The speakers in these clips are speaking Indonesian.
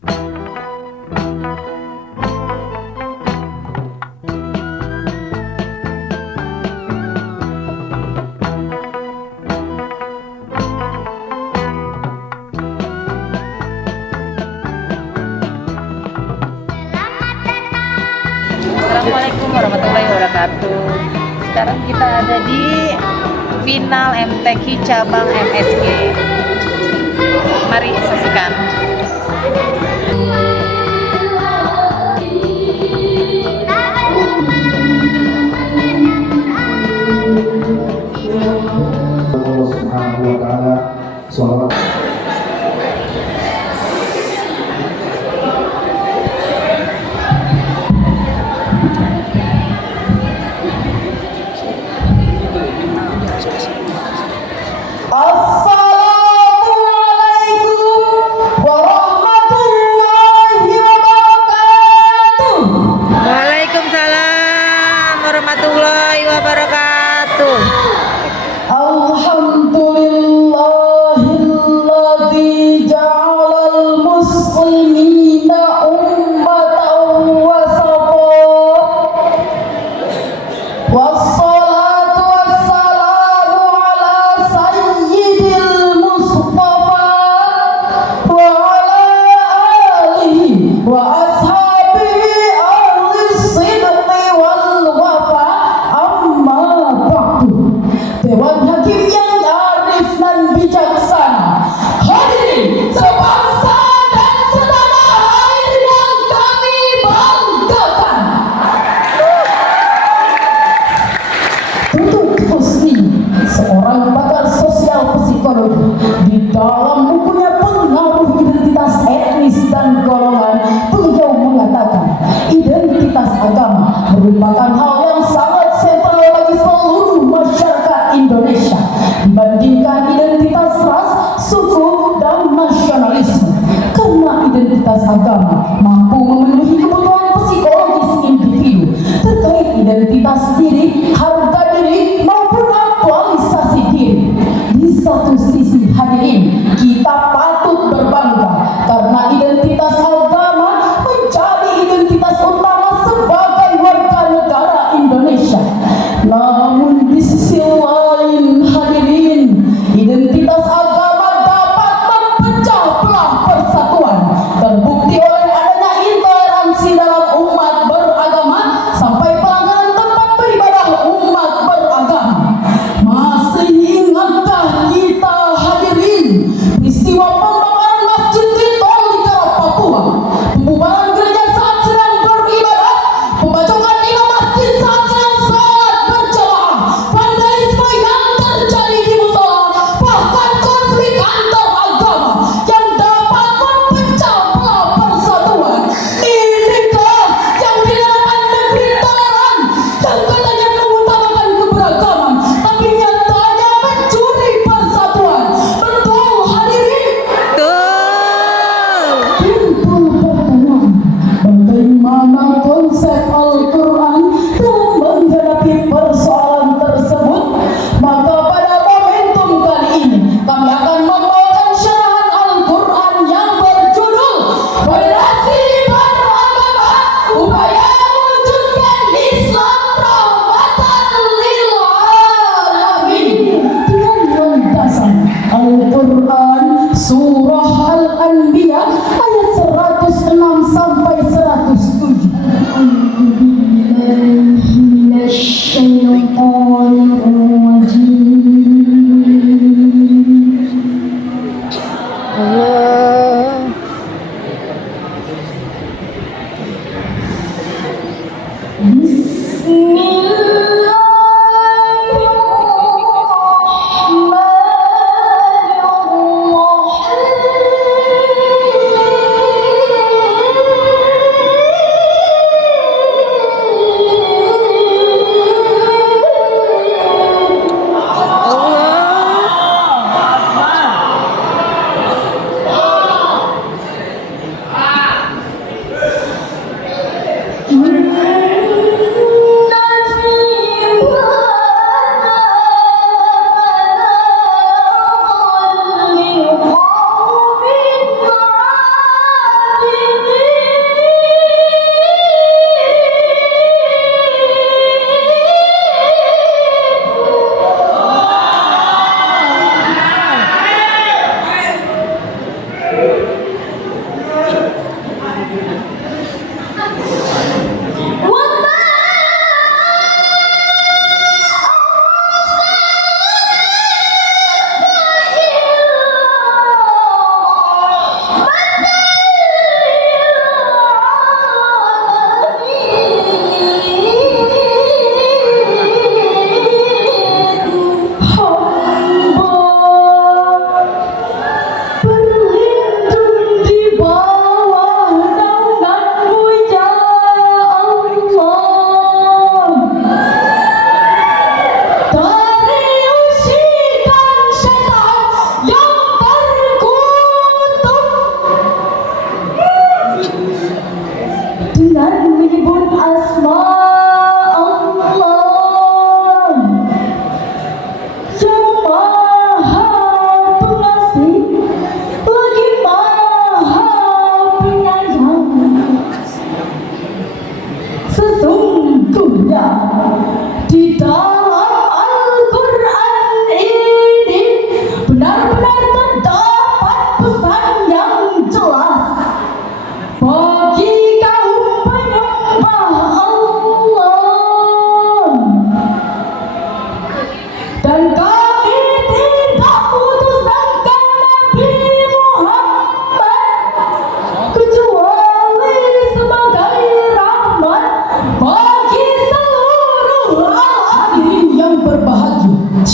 Assalamualaikum warahmatullahi wabarakatuh. Sekarang kita ada di final MTQ cabang MSG. Mari saksikan. Allah Subhanahu wa taala. Shalawat. Waalaikumsalam warahmatullahi wabarakatuh. Alhamdulillahilladzi ja'alal muslimina ummatan wasata. Wassalatu wassalamu ala sayyidil Mustafa wa ala alihi wa ashabihi ahli sidqi wal wafa. Amma ba'du. Dewan Hakim yang arif dan bijaksana, hadirin sebangsa dan setanah air yang kami banggakan. Tutuk Husni, seorang pakar sosial psikologi, di dalam bukunya Pengaruh Identitas Etnis dan Golongan, beliau mengatakan identitas agama merupakan hal yang sangat sentral bagi seluruh masyarakat Indonesia dibandingkan identitas ras, suku, dan nasionalisme. Karena identitas agama mampu memenuhi kebutuhan psikologis individu terkait identitas diri, harga diri, maupun aktualisasi diri. Di satu sisi, hadirin, kita patut berbangga karena identitas agama menjadi identitas utama sebagai warga negara Indonesia. Namun di sisi lain, hadirin, identitas agama dapat memecah belah persatuan, terbukti oleh adanya intoleransi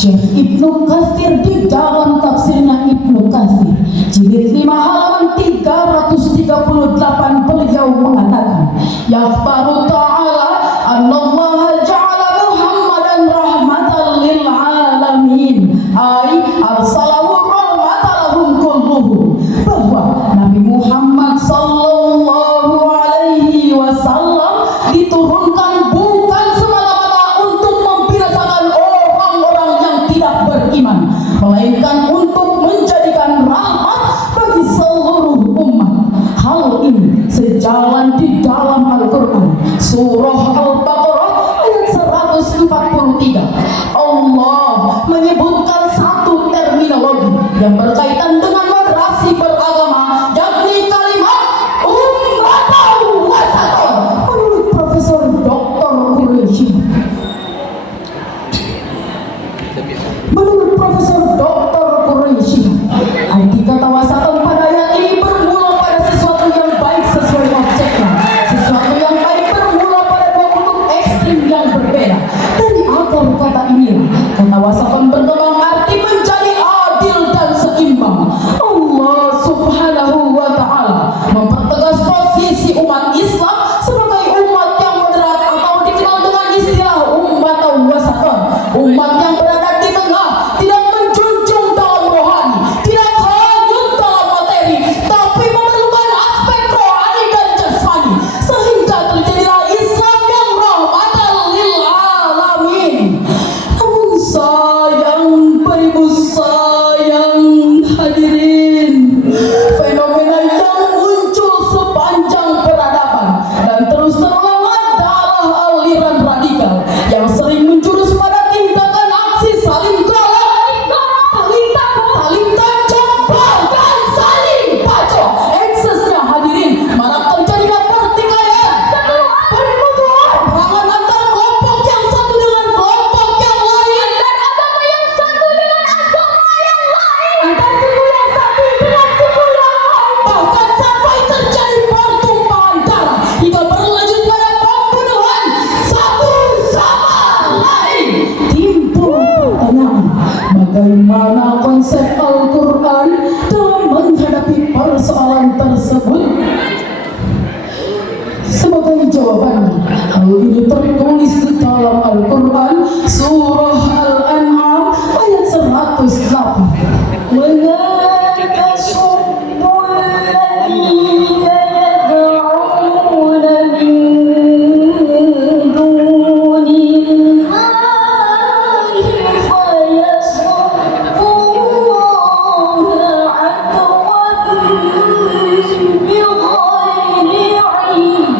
Syekh Ibnu Katsir di dalam tafsirnya Ibnu Katsir jilid 5 halaman 338 beliau mengatakan, yakhbaru ta'ala annallaha ja'ala Muhammadan rahmatan lil alamin ay arsalahu rahmatan lahum kulluhum, bahwa Nabi Muhammad sallallahu alaihi wasallam diturunkan bukan semata-mata untuk membinasakan orang-orang yang tidak beriman, melainkan untuk menjadikan rahmat bagi seluruh umat. Hal ini sejalan di dalam Al-Quran surah Al-Baqarah ayat 143. Allah menyebutkan satu terminologi yang berkaitan dengan moderasi beragama, yakni kalimat ummatan wasatan. Menurut Profesor Dr. Quraisy, arti kata wasatan pada ayat ini bermula pada sesuatu yang baik sesuai objeknya, sesuatu yang baik bermula pada dua kutub ekstrim yang berbeda. Dari akar kata inilah kata wasatan berkembang arti menjadi adil dan seimbang. Allah subhanahu wa ta'ala mempertegas posisi umat Islam sebagai umat yang moderat atau dikenal dengan istilah umat wasatan, umat yang berada di tengah, tidak menjunjung dalam rohani, tidak hanyut dalam materi, tapi memerlukan aspek rohani dan jasmani, sehingga terjadilah Islam yang rahmatan lil alamin. Namun sayang, beribu sayang hadirin, fenomena yang muncul sepanjang peradaban dan terus terulang adalah aliran radikal yang sering menjurus pada tindakan aksi saling galak, saling tajam, bahkan saling bacok. Eksesnya hadirin, malah terjadinya pertikaian, permusuhan, perangan antara kelompok yang satu dengan kelompok yang lain, dan agama yang satu dengan agama yang lain, antar suku yang satu dengan suku yang lain, bahkan sampai terjadi pertumpahan darah hingga berlanjut pada pembunuhan satu sama lain. Timbul pertanyaan, bagaimana konsep Al-Quran dalam menghadapi persoalan tersebut? Sebagai jawabannya, hal ini tertulis di dalam Al-Quran surah Al-An'am ayat 108. وَلَا تَسُبُّوا الَّذِينَ يَدْعُونَ مِن دُونِ اللَّهِ فَيَسُبُّوا اللَّهَ عَدْوًا بِغَيْرِ عِلْمٍ.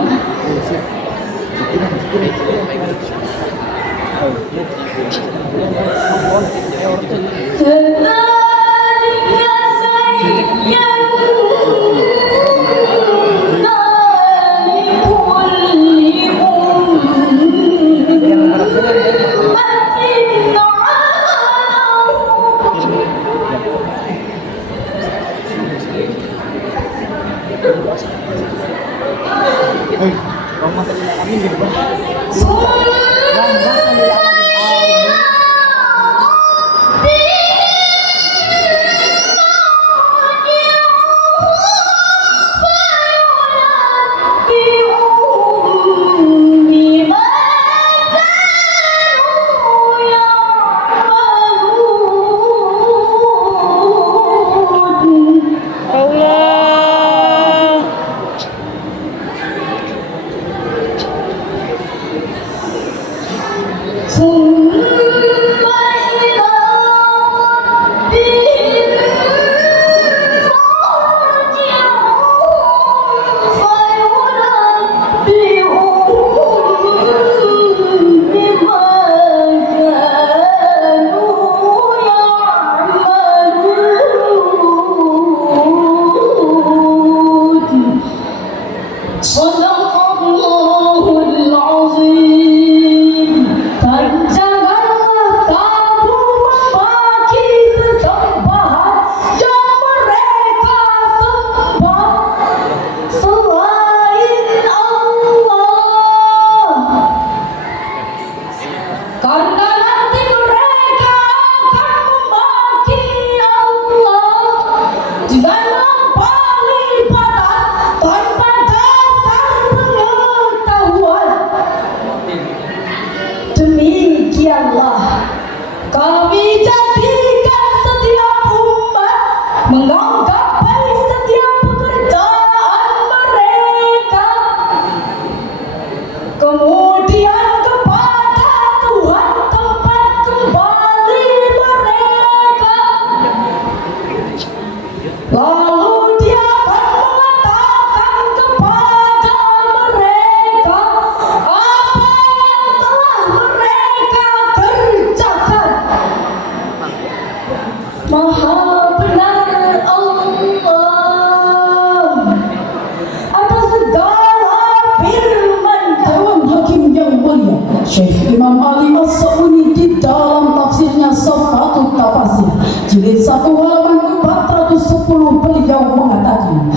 Syekh Imam Ali As-Sa'uni di dalam tafsirnya Safatul Tafasir jilid 1 halaman 410 beliau mengatakan,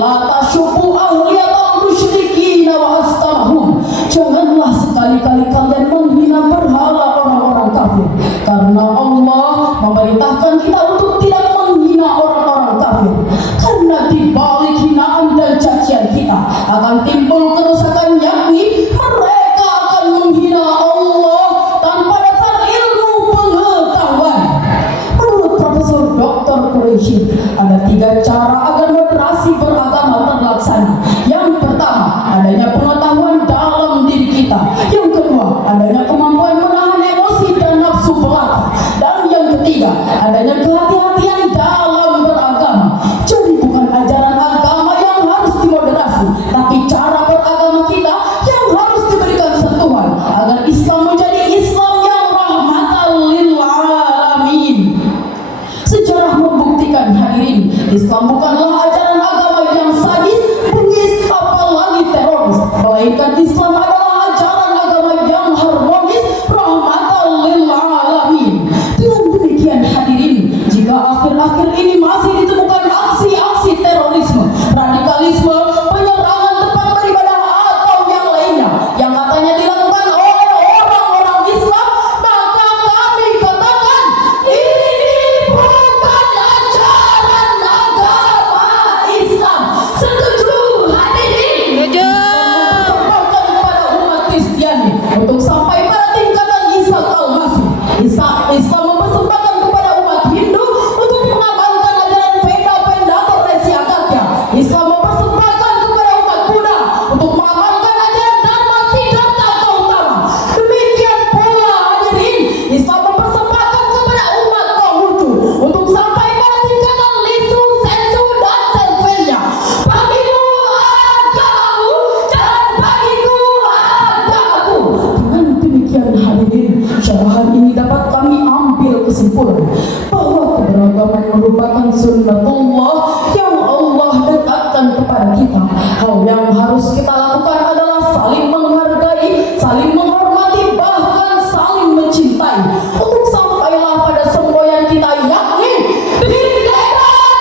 la tasyubu ahliyatal musyrikin wa astamahum, janganlah sekali-kali kalian menghina berhala orang-orang kafir, karena Allah memerintahkan kita untuk tidak menghina orang-orang kafir, karena di balik hinaan dan cacian kita akan timbul kerusakan, yakni mereka akan menghina Allah tanpa dasar ilmu pengetahuan. Menurut Profesor Dr. Quraisy, ada 3 cara agar moderasi beragama terlaksana. Yang pertama, adanya pengetahuan dalam diri kita. Yang kedua, adanya kemampuan menahan emosi dan nafsu belaka. Dan yang ketiga, adanya kehati-hatian dalam beragama. Jadi bukan ajaran agama yang harus dimoderasi, tapi cara beragama kita yang harus diberikan sentuhan agar Islam menjadi Islam yang rahmatan lil alamin. Sejarah membuktikan hadirin, Islam bukanlah ajaran agama yang sadis, bengis, apalagi teroris, melainkan Islam adalah ajaran agama yang harmonis, rahmatan lil alamin. Dengan demikian hadirin, jika akhir-akhir ini masih ditemukan aksi-aksi terorisme, radikalisme, penyerangan tempat beribadah atau yang lainnya yang katanya dilakukan oleh orang-orang Islam, maka kami katakan ini bukan ajaran agama Islam. Setuju hadirin? Setuju. Mempersembahkan kepada umat Kristiani untuk sampai pada tingkatan Isa Al-Masih. Islam mempersembahkan kepada umat Hindu untuk mengamalkan ajaran Veda Pendator Resi Agatya. Islam mempersembahkan kepada umat Buddha untuk mengamalkan ajaran Dharma Siddhartha Gautama. Demikian pula hadirin, Islam mempersembahkan kepada umat Konghucu untuk sampai pada tingkatan Lisu, Sensu, dan Senvennya. Bagimu agamamu dan bagiku agamaku. Dengan demikian hadirin, syarahan ini dapat kami ambil kesimpulan bahwa keberagaman merupakan sunnatullah yang Allah dekatkan kepada kita. Hal yang harus kita lakukan adalah saling menghargai, saling menghormati, bahkan saling mencintai, untuk sampailah pada semboyan kita, yakni Bhinneka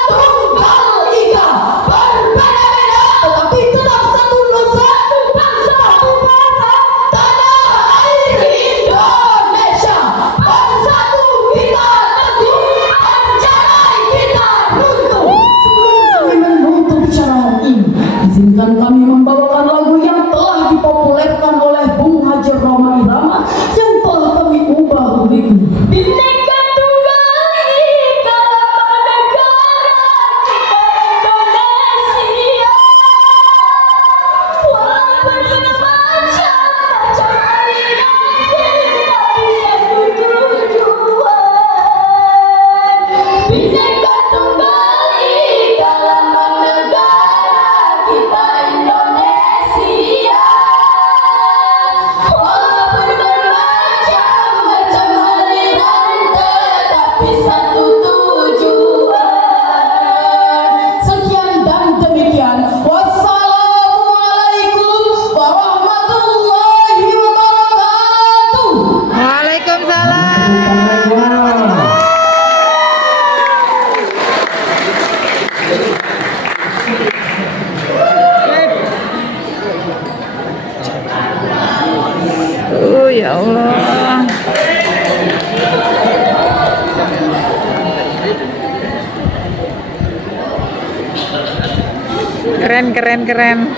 Tunggal Ika, berbeda-beda tetapi tetap satu nusa, satu bangsa, satu bahasa, tanah air Indonesia. Bersatu kita teguh, bercerai kita runtuh. Sebelum kami menutup syarahan ini, izinkan kami membawakan lagu yang telah dipopulerkan oleh Bung Haji Roma Irama yang telah kami ubah liriknya. Bhinneka Tunggal Ika, negara kita Indonesia. Walau berbeda macam-macam aliran, kita bisa tujuan. Bhinneka Tunggal Ika, lambang negara kita Indonesia. Walaupun bermacam-macam aliran, tetapi satu tujuan. Sekian dan demikian. Wassalamualaikum warahmatullahi wabarakatuh. Waalaikumsalam. Ya Allah. Keren, keren, keren.